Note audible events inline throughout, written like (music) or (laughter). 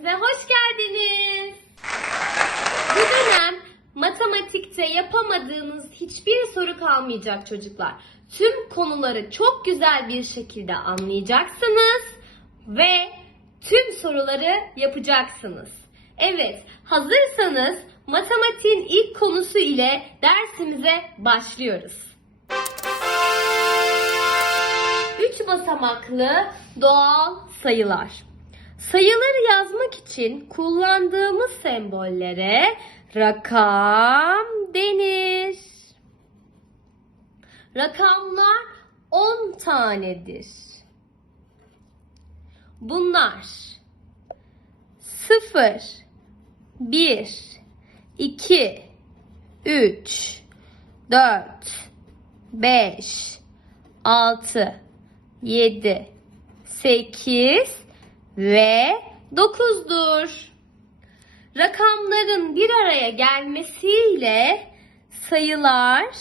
dersimize hoş geldiniz. Bu dönem matematikte yapamadığınız hiçbir soru kalmayacak çocuklar. Tüm konuları çok güzel bir şekilde anlayacaksınız ve tüm soruları yapacaksınız. Evet, hazırsanız matematiğin ilk konusu ile dersimize başlıyoruz. Üç basamaklı doğal sayılar. Sayıları yazmak için kullandığımız sembollere rakam denir. Rakamlar 10 tanedir. Bunlar 0 1 2 3 4 5 6 7 8 ve 9'dur. Rakamların bir araya gelmesiyle sayılar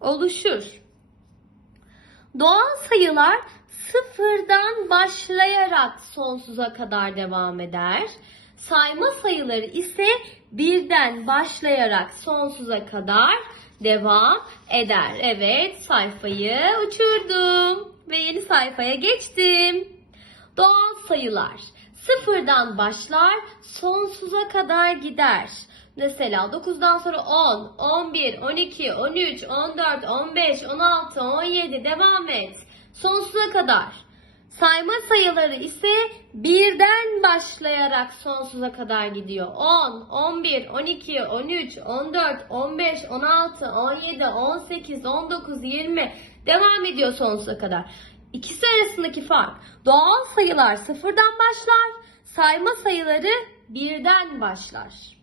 oluşur. Doğal sayılar sıfırdan başlayarak sonsuza kadar devam eder. Sayma sayıları ise birden başlayarak sonsuza kadar devam eder. Evet, sayfayı uçurdum ve yeni sayfaya geçtim. Doğal sayılar sıfırdan başlar, sonsuza kadar gider. Mesela 9'dan sonra 10, 11, 12, 13, 14, 15, 16, 17 devam et. Sonsuza kadar. Sayma sayıları ise birden başlayarak sonsuza kadar gidiyor. 10, 11, 12, 13, 14, 15, 16, 17, 18, 19, 20 devam ediyor sonsuza kadar. İkisi arasındaki fark doğal sayılar sıfırdan başlar, sayma sayıları birden başlar.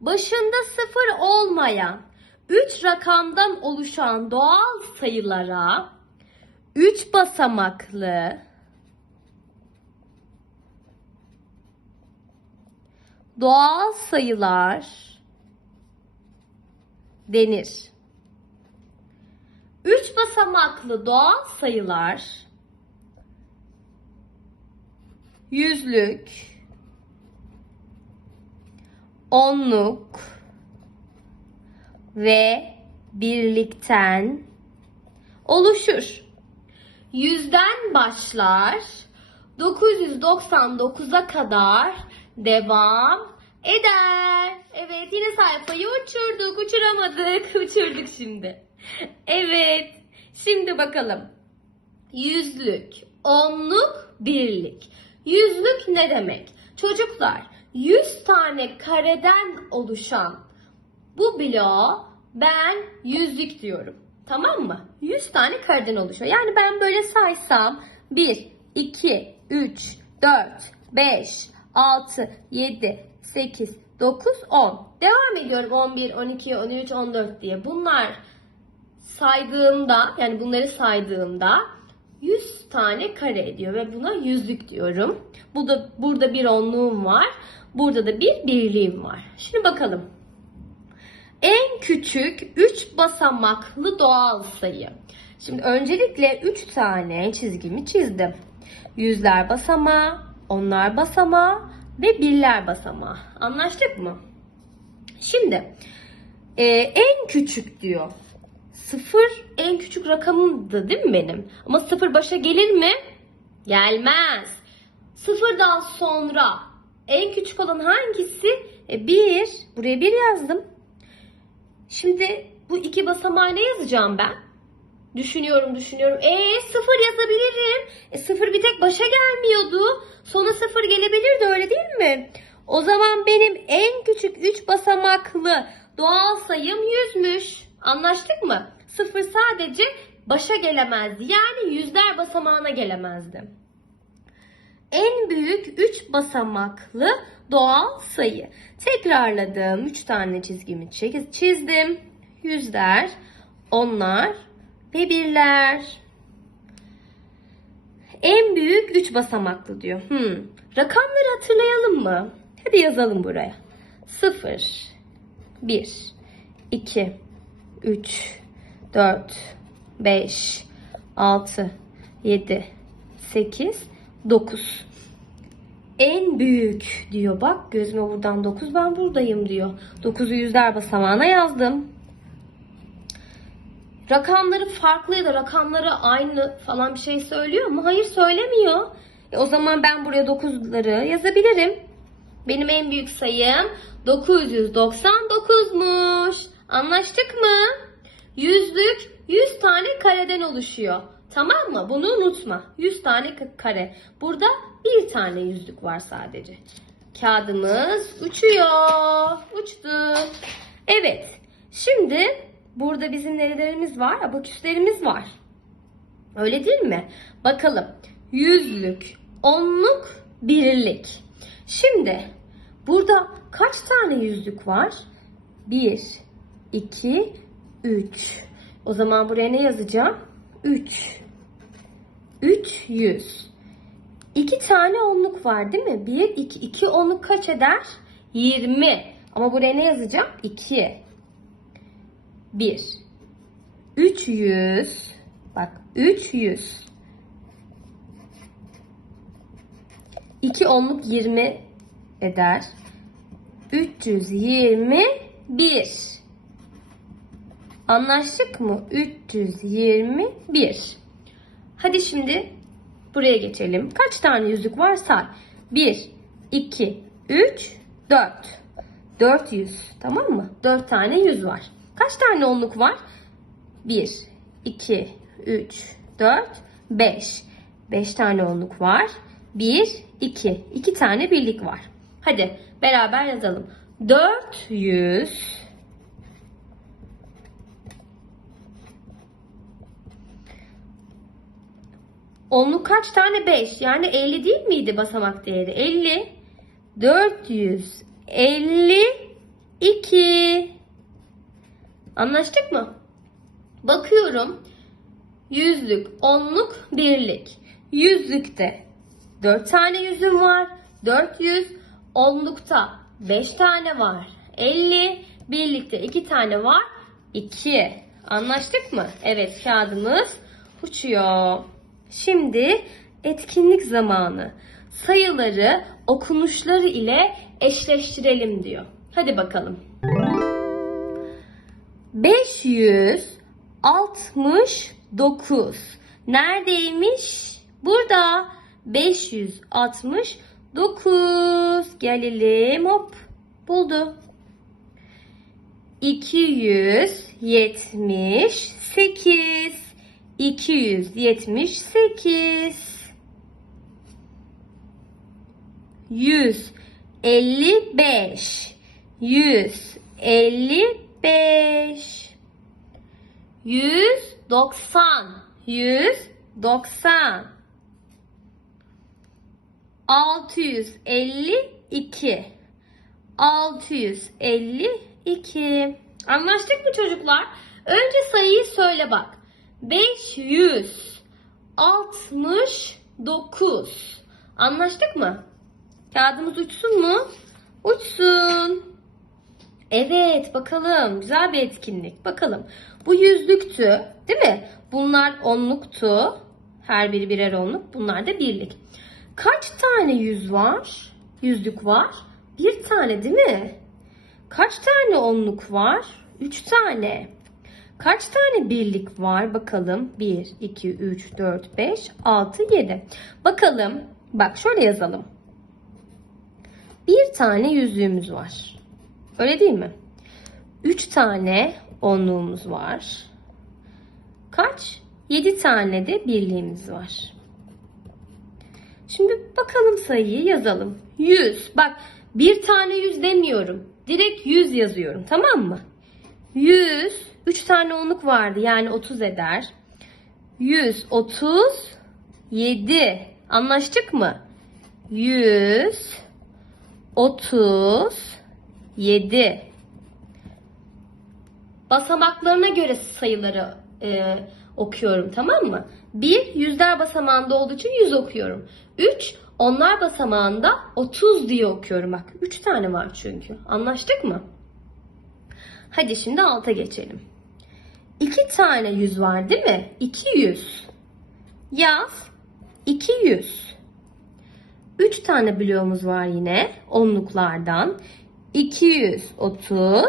Başında sıfır olmayan 3 rakamdan oluşan doğal sayılara 3 basamaklı. Doğal sayılar. Denir. 3 basamaklı doğal sayılar. Yüzlük, onluk. Ve birlikten oluşur. Yüzden başlar, 999'a kadar devam eder. Evet yine sayfayı uçurduk, uçuramadık, (laughs) uçurduk şimdi. Evet, şimdi bakalım. Yüzlük, onluk, birlik. Yüzlük ne demek? Çocuklar, 100 tane kareden oluşan bu bloğa ben yüzlük diyorum. Tamam mı? 100 tane kareden oluşuyor. Yani ben böyle saysam 1, 2, 3, 4, 5, 6, 7, 8, 9, 10. Devam ediyorum 11, 12, 13, 14 diye. Bunlar saydığımda yani bunları saydığımda 100 tane kare ediyor ve buna yüzlük diyorum. Burada, burada bir onluğum var. Burada da bir birliğim var. Şimdi bakalım. En küçük 3 basamaklı doğal sayı. Şimdi öncelikle 3 tane çizgimi çizdim. Yüzler basamağı, onlar basamağı ve birler basamağı. Anlaştık mı? Şimdi e, en küçük diyor. Sıfır en küçük rakamımdı değil mi benim? Ama sıfır başa gelir mi? Gelmez. Sıfırdan sonra en küçük olan hangisi? E, bir. Buraya bir yazdım. Şimdi bu iki basamağı ne yazacağım ben? Düşünüyorum düşünüyorum. E sıfır yazabilirim. E sıfır bir tek başa gelmiyordu. Sona sıfır gelebilirdi öyle değil mi? O zaman benim en küçük 3 basamaklı doğal sayım 100'müş. Anlaştık mı? Sıfır sadece başa gelemezdi. Yani yüzler basamağına gelemezdi. En büyük 3 basamaklı doğal sayı. Tekrarladım. 3 tane çizgimi çiz- çizdim. Yüzler, onlar ve birler. En büyük 3 basamaklı diyor. Hmm. Rakamları hatırlayalım mı? Hadi yazalım buraya. 0, 1, 2, 3, 4, 5, 6, 7, 8, 9. En büyük diyor. Bak gözüme buradan 9 ben buradayım diyor. 9'u yüzler basamağına yazdım. Rakamları farklı ya da rakamları aynı falan bir şey söylüyor mu? Hayır söylemiyor. E o zaman ben buraya 9'ları yazabilirim. Benim en büyük sayım 999'muş. Anlaştık mı? Yüzlük 100 tane kareden oluşuyor. Tamam mı? Bunu unutma. 100 tane ka- kare. Burada bir tane yüzlük var sadece. Kağıdımız uçuyor. Uçtu. Evet. Şimdi burada bizim nerelerimiz var? Abaküslerimiz var. Öyle değil mi? Bakalım. Yüzlük, onluk, birlik. Şimdi burada kaç tane yüzlük var? 1, 2, 3. O zaman buraya ne yazacağım? 3. 300. 2 tane onluk var değil mi? 1, 2. 2 onluk kaç eder? 20. Ama buraya ne yazacağım? 2. 1. 300. Bak 300. 2 onluk 20 eder. 321. Anlaştık mı? 321. Hadi şimdi buraya geçelim. Kaç tane yüzük var say. 1, 2, 3, 4. 400. Tamam mı? 4 tane yüz var. Kaç tane onluk var? 1, 2, 3, 4, 5. 5 tane onluk var. 1, 2. 2 tane birlik var. Hadi beraber yazalım. 400 Onluk kaç tane? 5. Yani 50 değil miydi basamak değeri? 50. 452. Anlaştık mı? Bakıyorum. Yüzlük, onluk, birlik. Yüzlükte 4 tane yüzüm var. 400. Onlukta 5 tane var. 50. Birlikte 2 tane var. 2. Anlaştık mı? Evet kağıdımız uçuyor. Şimdi etkinlik zamanı. Sayıları okunuşları ile eşleştirelim diyor. Hadi bakalım. 569 neredeymiş? Burada 569 gelelim hop buldu. 278 278 155 155 190 190 652 652 Anlaştık mı çocuklar? Önce sayıyı söyle bak. 569 Anlaştık mı? Kağıdımız uçsun mu? Uçsun. Evet bakalım güzel bir etkinlik. Bakalım bu yüzlüktü değil mi? Bunlar onluktu. Her biri birer onluk. Bunlar da birlik. Kaç tane yüz var? Yüzlük var. Bir tane değil mi? Kaç tane onluk var? Üç tane. Kaç tane birlik var bakalım? 1, 2, 3, 4, 5, 6, 7. Bakalım. Bak şöyle yazalım. Bir tane yüzüğümüz var. Öyle değil mi? 3 tane onluğumuz var. Kaç? 7 tane de birliğimiz var. Şimdi bakalım sayıyı yazalım. 100. Bak bir tane 100 demiyorum. Direkt 100 yazıyorum. Tamam mı? 100. 3 tane onluk vardı. Yani 30 eder. 137. Anlaştık mı? 137. Basamaklarına göre sayıları e, okuyorum tamam mı? 1 yüzler basamağında olduğu için 100 okuyorum. 3 onlar basamağında 30 diye okuyorum bak. 3 tane var çünkü. Anlaştık mı? Hadi şimdi alta geçelim. 2 tane 100 var değil mi? 200. Yaz. 200. 3 tane bloğumuz var yine onluklardan. 230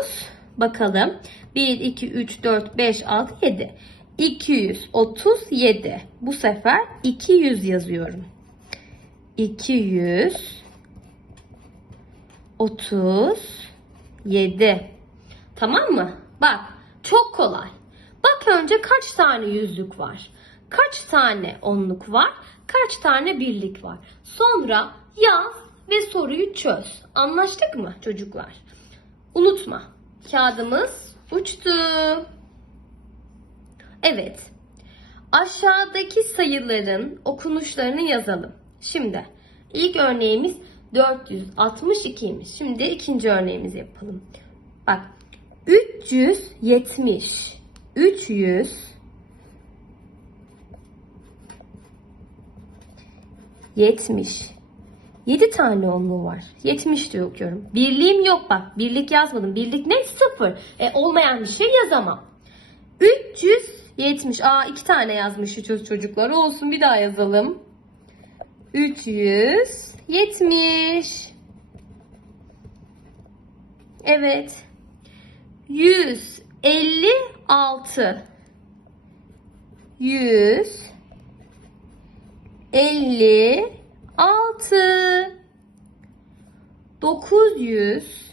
bakalım. 1, 2, 3, 4, 5, 6, 7. 237. Bu sefer 200 yazıyorum. 237. Tamam mı? Bak çok kolay. Bak önce kaç tane yüzlük var? Kaç tane onluk var? Kaç tane birlik var? Sonra yaz ve soruyu çöz. Anlaştık mı çocuklar? Unutma. Kağıdımız uçtu. Evet. Aşağıdaki sayıların okunuşlarını yazalım. Şimdi ilk örneğimiz 462'ymiş. Şimdi ikinci örneğimizi yapalım. Bak 370 300 70 7 tane onluğu var. 70 diye okuyorum. Birliğim yok bak. Birlik yazmadım. Birlik ne? Sıfır. E, olmayan bir şey yazamam. 370. Aa iki tane yazmışız çocuklar. Olsun bir daha yazalım. 370. Evet. 156. 156. 900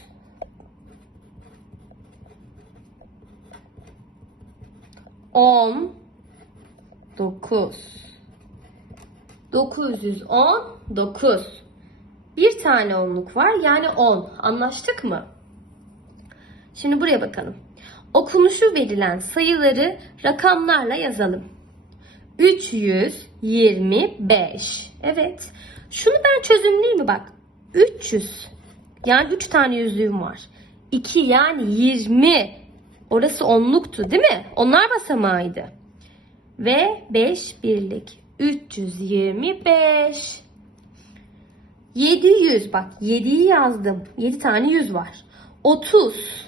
10 9 919 Bir tane onluk var yani 10. Anlaştık mı? Şimdi buraya bakalım. Okunuşu verilen sayıları rakamlarla yazalım. 325. Evet. Şunu ben çözümleyeyim mi bak. 300. Yani 3 tane yüzlüğüm var. 2 yani 20. Orası onluktu değil mi? Onlar basamağıydı. Ve 5 birlik. 325. 700 bak 7'yi yazdım. 7 tane 100 var. 30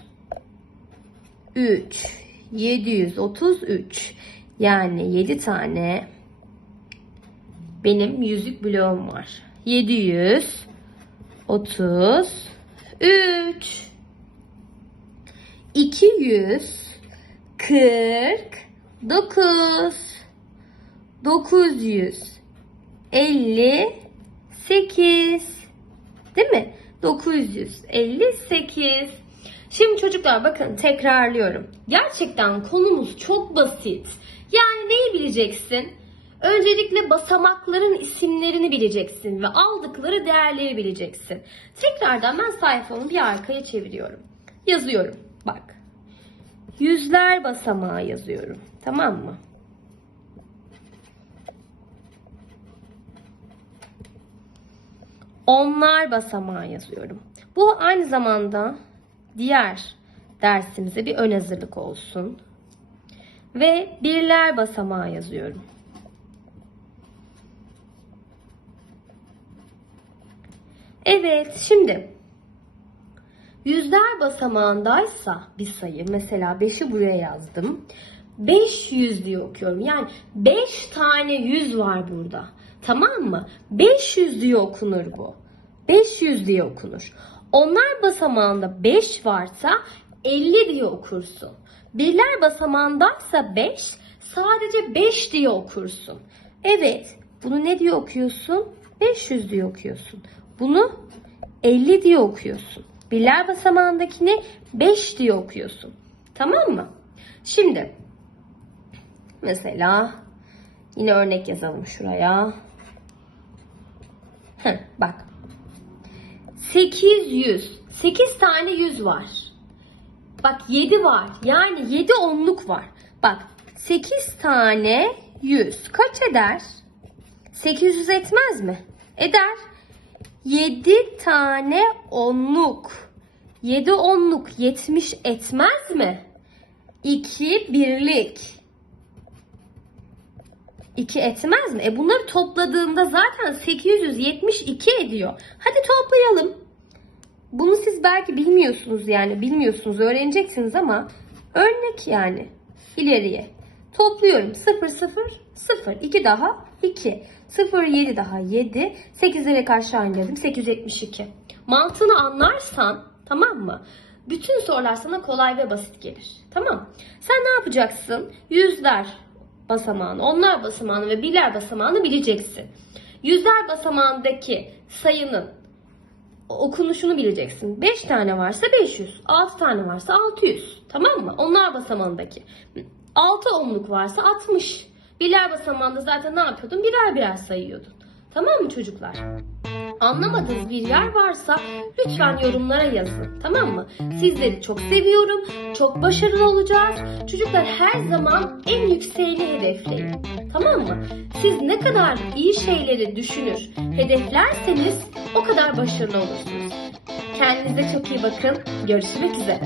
3 733 yani 7 tane benim yüzük bloğum var. 733 249 958 Değil mi? 958 Şimdi çocuklar bakın tekrarlıyorum. Gerçekten konumuz çok basit. Yani neyi bileceksin? Öncelikle basamakların isimlerini bileceksin ve aldıkları değerleri bileceksin. Tekrardan ben sayfamı bir arkaya çeviriyorum. Yazıyorum. Bak. Yüzler basamağı yazıyorum. Tamam mı? Onlar basamağı yazıyorum. Bu aynı zamanda diğer dersimize bir ön hazırlık olsun. Ve birler basamağı yazıyorum. Evet, şimdi yüzler basamağındaysa bir sayı, mesela 5'i buraya yazdım. 500 diye okuyorum. Yani 5 tane 100 var burada. Tamam mı? 500 diye okunur bu. 500 diye okunur. Onlar basamağında 5 varsa 50 diye okursun. Birler basamağındaysa 5 sadece 5 diye okursun. Evet bunu ne diye okuyorsun? 500 diye okuyorsun. Bunu 50 diye okuyorsun. Birler basamağındakini 5 diye okuyorsun. Tamam mı? Şimdi mesela yine örnek yazalım şuraya. Heh, bak 800. 8 tane 100 var. Bak 7 var. Yani 7 onluk var. Bak 8 tane 100 kaç eder? 800 etmez mi? Eder. 7 tane onluk. 7 onluk 70 etmez mi? 2 birlik. 2 etmez mi? E bunları topladığında zaten 872 ediyor. Hadi toplayalım. Bunu siz belki bilmiyorsunuz yani bilmiyorsunuz öğreneceksiniz ama örnek yani ileriye. Topluyorum 0 0 0 2 daha 2. 0, 7 daha 7. 8 direkt aşağı indirdim. 872. Mantığını anlarsan tamam mı? Bütün sorular sana kolay ve basit gelir. Tamam. Sen ne yapacaksın? Yüzler basamağını, onlar basamağını ve birler basamağını bileceksin. Yüzler basamağındaki sayının okunuşunu bileceksin. 5 tane varsa 500, 6 tane varsa 600. Tamam mı? Onlar basamağındaki. 6 onluk varsa 60. Birler basamağında zaten ne yapıyordun? Birer birer sayıyordun. Tamam mı çocuklar? Anlamadığınız bir yer varsa lütfen yorumlara yazın. Tamam mı? Sizleri çok seviyorum. Çok başarılı olacağız. Çocuklar her zaman en yükseğini hedefleyin. Tamam mı? Siz ne kadar iyi şeyleri düşünür, hedeflerseniz o kadar başarılı olursunuz. Kendinize çok iyi bakın. Görüşmek üzere.